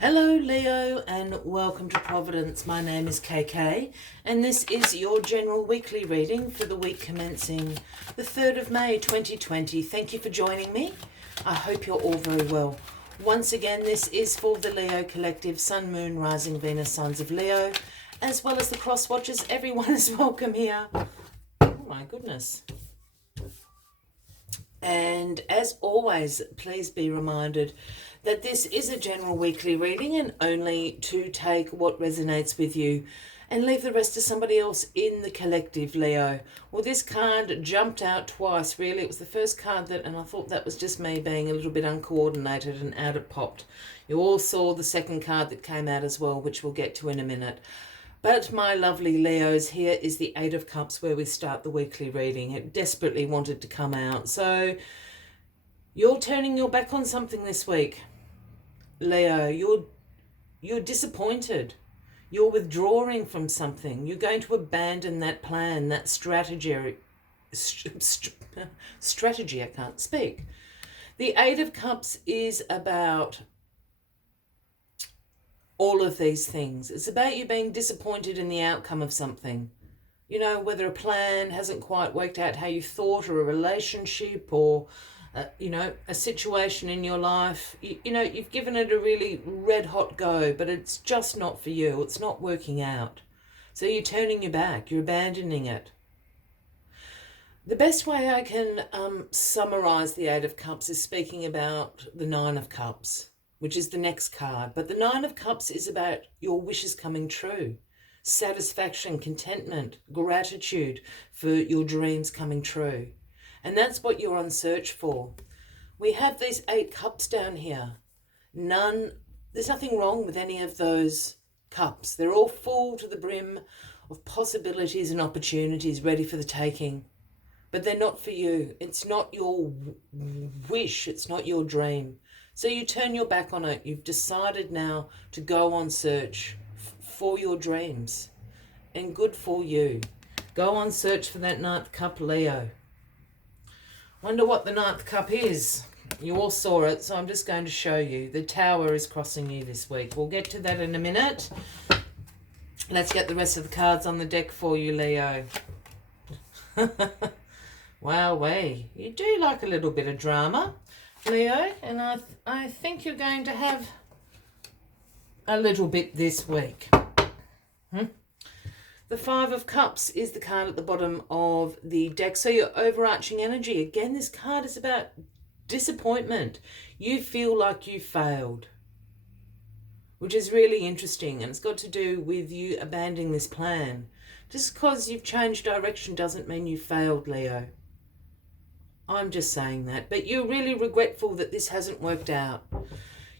Hello Leo and welcome to Providence. My name is KK and this is your general weekly reading for the week commencing the 3rd of May 2020. Thank you for joining me. I hope you're all very well. Once again, this is for the Leo Collective, Sun, Moon, Rising, Venus, Signs of Leo, as well as the cross watchers. Everyone is welcome here. Oh my goodness. And as always, please be reminded that this is a general weekly reading and only to take what resonates with you and leave the rest to somebody else in the collective, Leo. Well, this card jumped out twice, really. It was the first card and I thought that was just me being a little bit uncoordinated, and out it popped. You all saw the second card that came out as well, which we'll get to in a minute. But my lovely Leos, here is the Eight of Cups where we start the weekly reading. It desperately wanted to come out. So you're turning your back on something this week. Leo, you're disappointed. You're withdrawing from something. You're going to abandon that plan, that strategy. I can't speak. The Eight of Cups is about all of these things. It's about you being disappointed in the outcome of something. You know, whether a plan hasn't quite worked out how you thought, or a relationship, or, a situation in your life. You've given it a really red hot go, but it's just not for you. It's not working out. So you're turning your back. You're abandoning it. The best way I can summarize the Eight of Cups is speaking about the Nine of Cups, which is the next card. But the Nine of Cups is about your wishes coming true. Satisfaction, contentment, gratitude for your dreams coming true. And that's what you're on search for. We have these 8 cups down here. There's nothing wrong with any of those cups. They're all full to the brim of possibilities and opportunities ready for the taking. But they're not for you. It's not your wish. It's not your dream. So you turn your back on it. You've decided now to go on search for your dreams. And good for you. Go on search for that 9th cup, Leo. Wonder what the 9th cup is. You all saw it, so I'm just going to show you. The Tower is crossing you this week. We'll get to that in a minute. Let's get the rest of the cards on the deck for you, Leo. Wowee. You do like a little bit of drama, Leo, and I think you're going to have a little bit this week. The 5 of Cups is the card at the bottom of the deck. So your overarching energy. Again, this card is about disappointment. You feel like you failed, which is really interesting. And it's got to do with you abandoning this plan. Just because you've changed direction doesn't mean you failed, Leo. I'm just saying that. But you're really regretful that this hasn't worked out.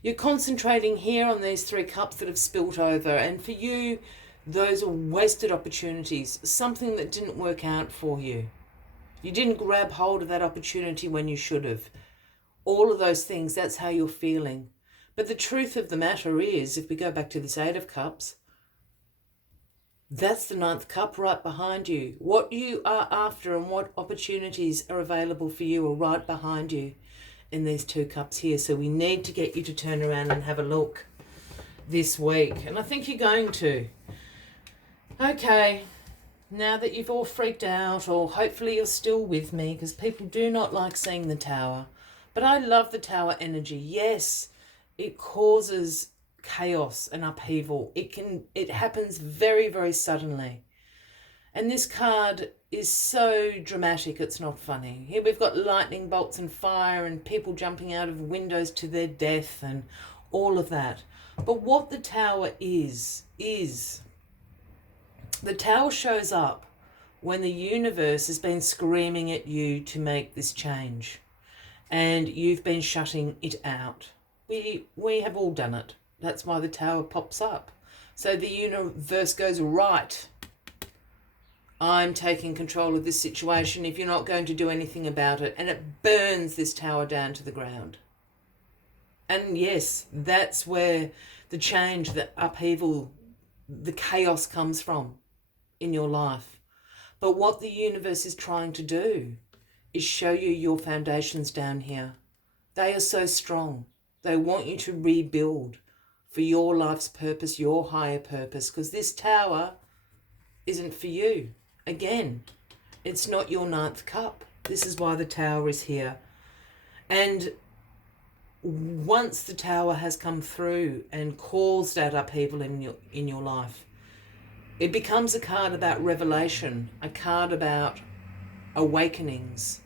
You're concentrating here on these 3 cups that have spilt over. And for you, those are wasted opportunities. Something that didn't work out for you. You didn't grab hold of that opportunity when you should have. All of those things, that's how you're feeling. But the truth of the matter is, if we go back to this 8 of Cups, that's the 9th cup right behind you. What you are after and what opportunities are available for you are right behind you in these 2 cups here. So we need to get you to turn around and have a look this week. And I think you're going to. Okay, now that you've all freaked out, or hopefully you're still with me, because people do not like seeing the Tower. But I love the Tower energy. Yes, it causes chaos and upheaval. It happens very, very suddenly. And this card is so dramatic, it's not funny. Here we've got lightning bolts and fire and people jumping out of windows to their death and all of that. But what the Tower is the Tower shows up when the universe has been screaming at you to make this change. And you've been shutting it out. We have all done it. That's why the Tower pops up. So the universe goes, right, I'm taking control of this situation if you're not going to do anything about it. And it burns this Tower down to the ground. And yes, that's where the change, the upheaval, the chaos comes from in your life. But what the universe is trying to do is show you your foundations down here. They are so strong. They want you to rebuild for your life's purpose, your higher purpose, because this tower isn't for you. Again, it's not your ninth cup. This is why the tower is here. And once the tower has come through and caused that upheaval in your life, it becomes a card about revelation, a card about awakenings.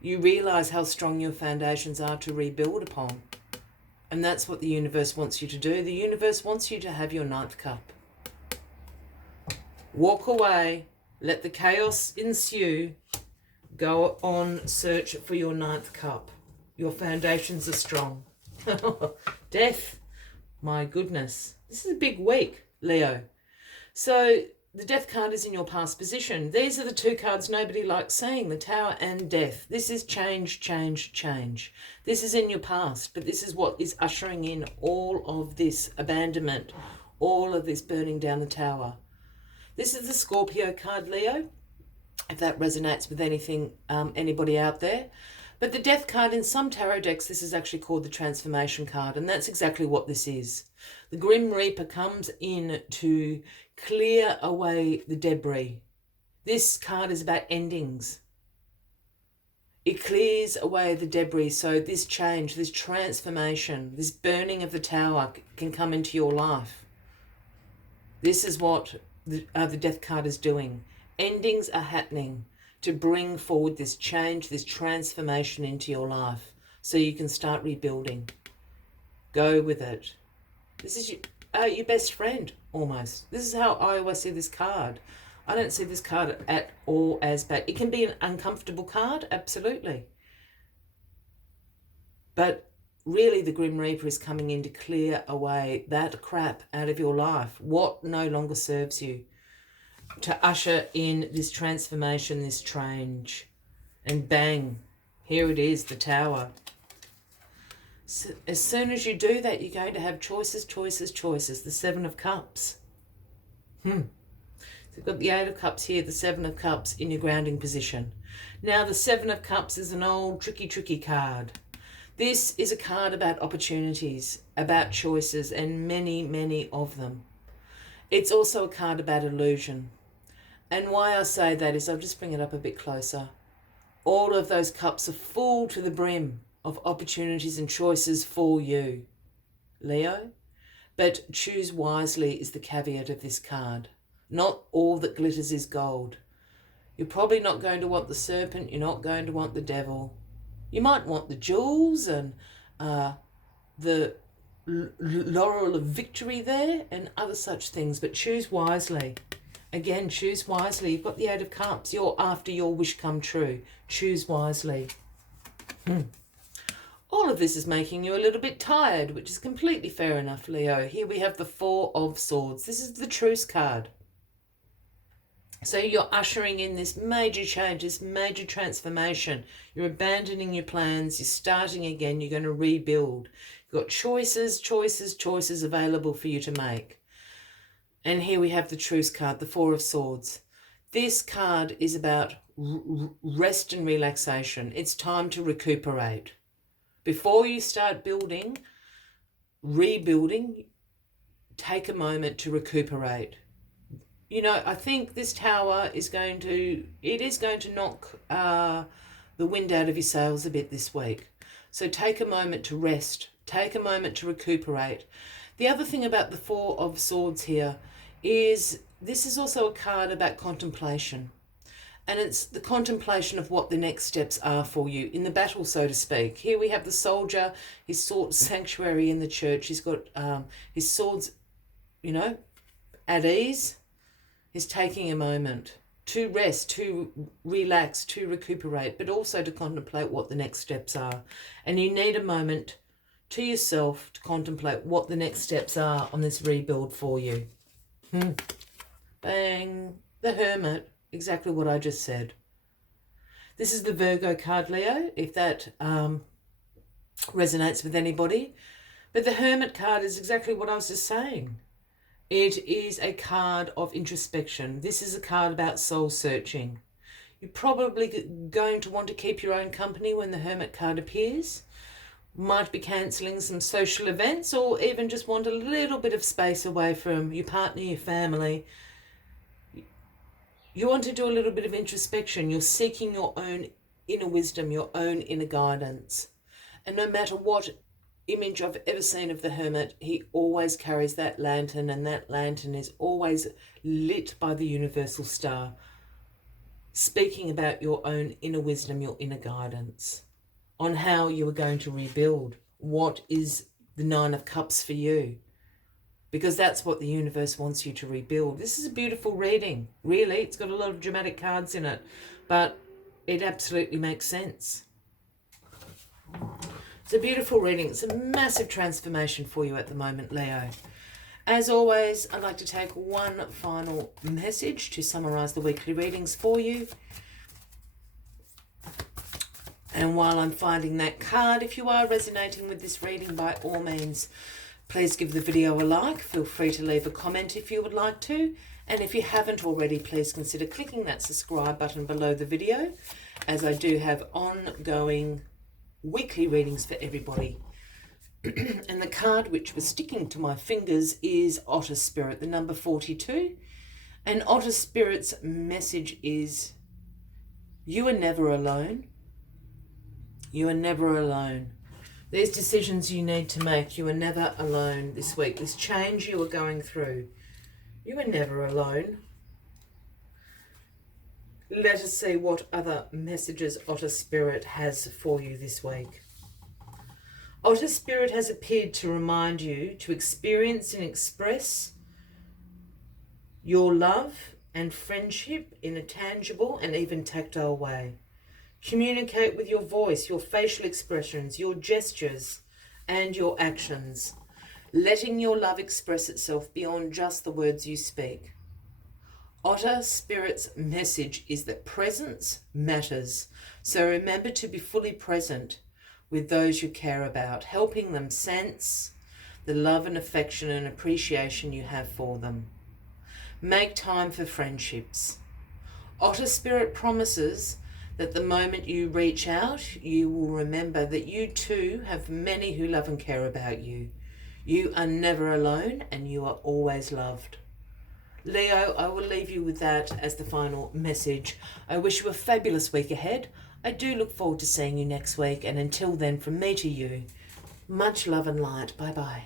You realize how strong your foundations are to rebuild upon. And that's what the universe wants you to do. The universe wants you to have your ninth cup. Walk away, let the chaos ensue, go on search for your ninth cup. Your foundations are strong. Death, my goodness. This is a big week, Leo. So the death card is in your past position. These are the two cards nobody likes seeing, the tower and death. This is change, change, change. This is in your past, but this is what is ushering in all of this abandonment, all of this burning down the tower. This is the Scorpio card, Leo, if that resonates with anything, anybody out there. But the death card, in some tarot decks, this is actually called the transformation card, and that's exactly what this is. The Grim Reaper comes in to clear away the debris. This card is about endings. It clears away the debris, so this change, this transformation, this burning of the tower can come into your life. This is what the death card is doing. Endings are happening to bring forward this change, this transformation into your life so you can start rebuilding. Go with it. This is your best friend, almost. This is how I always see this card. I don't see this card at all as bad. It can be an uncomfortable card, absolutely. But really the Grim Reaper is coming in to clear away that crap out of your life, what no longer serves you, to usher in this transformation, this change. And bang, here it is, the tower. So as soon as you do that, you're going to have choices, choices, choices. The Seven of Cups. So you've got the Eight of Cups here, the Seven of Cups in your grounding position. Now the Seven of Cups is an old tricky card. This is a card about opportunities, about choices, and many, many of them. It's also a card about illusion. And why I say that is, I'll just bring it up a bit closer. All of those cups are full to the brim of opportunities and choices for you, Leo. But choose wisely is the caveat of this card. Not all that glitters is gold. You're probably not going to want the serpent. You're not going to want the devil. You might want the jewels and the laurel of victory there and other such things, but choose wisely. Again, choose wisely. You've got the Eight of Cups. You're after your wish come true. Choose wisely. All of this is making you a little bit tired, which is completely fair enough, Leo. Here we have the Four of Swords. This is the Truce card. So you're ushering in this major change, this major transformation. You're abandoning your plans. You're starting again. You're going to rebuild. You've got choices, choices, choices available for you to make. And here we have the Truce card, the Four of Swords. This card is about rest and relaxation. It's time to recuperate. Before you start rebuilding, take a moment to recuperate. You know, I think this tower is going to knock the wind out of your sails a bit this week. So take a moment to rest. Take a moment to recuperate. The other thing about the Four of Swords here is this is also a card about contemplation. And it's the contemplation of what the next steps are for you in the battle, so to speak. Here we have the soldier. He's sought sanctuary in the church. He's got his swords, at ease. He's taking a moment to rest, to relax, to recuperate, but also to contemplate what the next steps are. And you need a moment to yourself to contemplate what the next steps are on this rebuild for you. Bang. The Hermit. Exactly what I just said. This is the Virgo card, Leo, if that resonates with anybody. But the Hermit card is exactly what I was just saying. It is a card of introspection. This is a card about soul searching. You're probably going to want to keep your own company when the Hermit card appears. might be cancelling some social events, or even just want a little bit of space away from your partner, your family. You want to do a little bit of introspection. You're seeking your own inner wisdom, your own inner guidance. And no matter what image I've ever seen of the hermit, he always carries that lantern, and that lantern is always lit by the universal star, speaking about your own inner wisdom, your inner guidance, on how you are going to rebuild. What is the Nine of Cups for you? Because that's what the universe wants you to rebuild. This is a beautiful reading, really. It's got a lot of dramatic cards in it, but it absolutely makes sense. It's a beautiful reading. It's a massive transformation for you at the moment, Leo. As always, I'd like to take one final message to summarise the weekly readings for you. And while I'm finding that card, if you are resonating with this reading, by all means, please give the video a like. Feel free to leave a comment if you would like to. And if you haven't already, please consider clicking that subscribe button below the video, as I do have ongoing weekly readings for everybody. And the card which was sticking to my fingers is Otter Spirit, the number 42. And Otter Spirit's message is, you are never alone. You are never alone. There's decisions you need to make. You are never alone this week. This change you are going through, you are never alone. Let us see what other messages Otter Spirit has for you this week. Otter Spirit has appeared to remind you to experience and express your love and friendship in a tangible and even tactile way. Communicate with your voice, your facial expressions, your gestures, and your actions, letting your love express itself beyond just the words you speak. Otter Spirit's message is that presence matters, so remember to be fully present with those you care about, helping them sense the love and affection and appreciation you have for them. Make time for friendships. Otter Spirit promises that the moment you reach out, you will remember that you too have many who love and care about you. You are never alone, and you are always loved. Leo, I will leave you with that as the final message. I wish you a fabulous week ahead. I do look forward to seeing you next week, and until then, from me to you, much love and light. Bye-bye.